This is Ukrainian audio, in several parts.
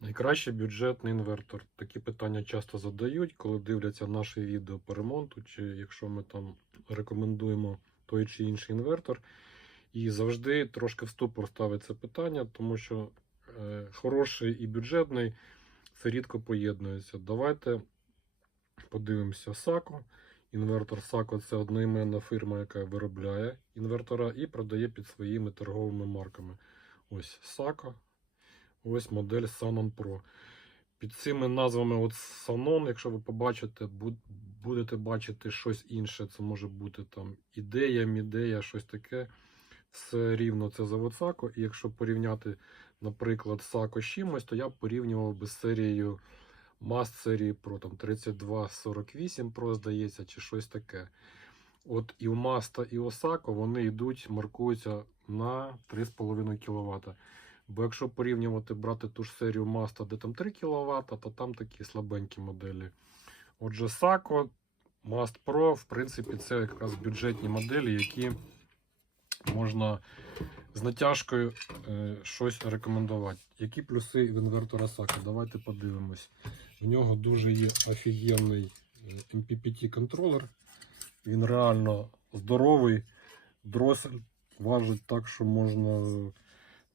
Найкращий бюджетний інвертор. Такі питання часто задають, коли дивляться наше відео по ремонту, чи якщо ми там рекомендуємо той чи інший інвертор. І завжди трошки в ступор ставить це питання, тому що е, хороший і бюджетний це рідко поєднується. Давайте подивимося SACO. Інвертор SACO це одноіменна фірма, яка виробляє інвертора і продає під своїми торговими марками. Ось SACO, ось модель Sanon Pro. Під цими назвами от Sanon, якщо ви побачите, будете бачити щось інше. Це може бути там ідея, мідея, щось таке. Все рівно це завод SACO. І якщо порівняти, наприклад, SACO з чимось, то я порівнював би з серією Маст серії Pro, там 3248 Pro, здається, чи щось таке. От і у Маста, і SACO вони йдуть, маркуються на 3,5 кВт. Бо якщо порівнювати, брати ту ж серію Маста, де там 3 кВт, то там такі слабенькі моделі. Отже, SACO, Mast Pro, в принципі, це якраз бюджетні моделі, які можна з натяжкою е, щось рекомендувати. Які плюси в інвертора SACO? Давайте подивимось. В нього дуже є офігенний е, MPPT контролер. Він реально здоровий. Дросель важить так, що можна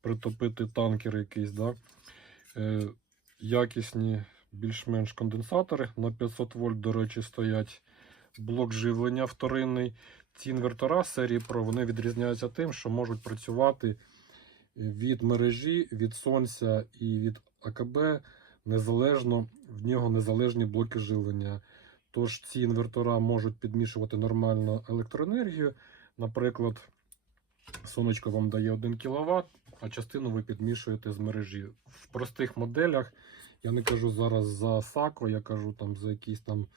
притопити танкер якийсь. Да? Е, якісні більш-менш конденсатори на 500 вольт, до речі, стоять. Блок живлення вторинний. Ці інвертора серії Pro вони відрізняються тим, що можуть працювати від мережі, від сонця і від АКБ незалежно, в нього незалежні блоки живлення. Тож ці інвертора можуть підмішувати нормально електроенергію. Наприклад, сонечко вам дає 1 кВт, а частину ви підмішуєте з мережі. В простих моделях, я не кажу зараз за SACO, я кажу там за якийсь там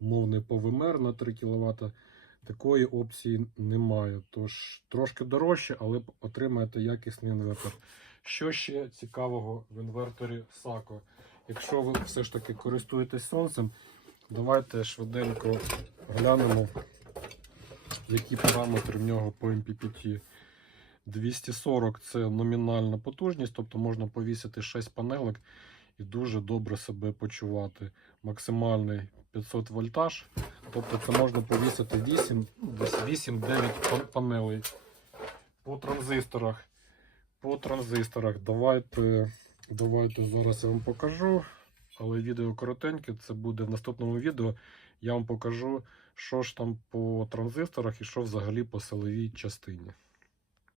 умовний ПВМР на 3 кВт. Такої опції немає. Тож трошки дорожче, але отримаєте якісний інвертор. Що ще цікавого в інверторі SACO? Якщо ви все ж таки користуєтесь сонцем, давайте швиденько глянемо, які параметри в нього по MPPT. 240 це номінальна потужність, тобто можна повісити 6 панелек і дуже добре себе почувати. Максимальний 500 вольтаж, тобто це можна повісити 8, ну, 8-9 панелей. По транзисторах. По транзисторах давайте, давайте зараз я вам покажу. Але відео коротеньке, це буде в наступному відео. Я вам покажу, що ж там по транзисторах і що взагалі по силовій частині.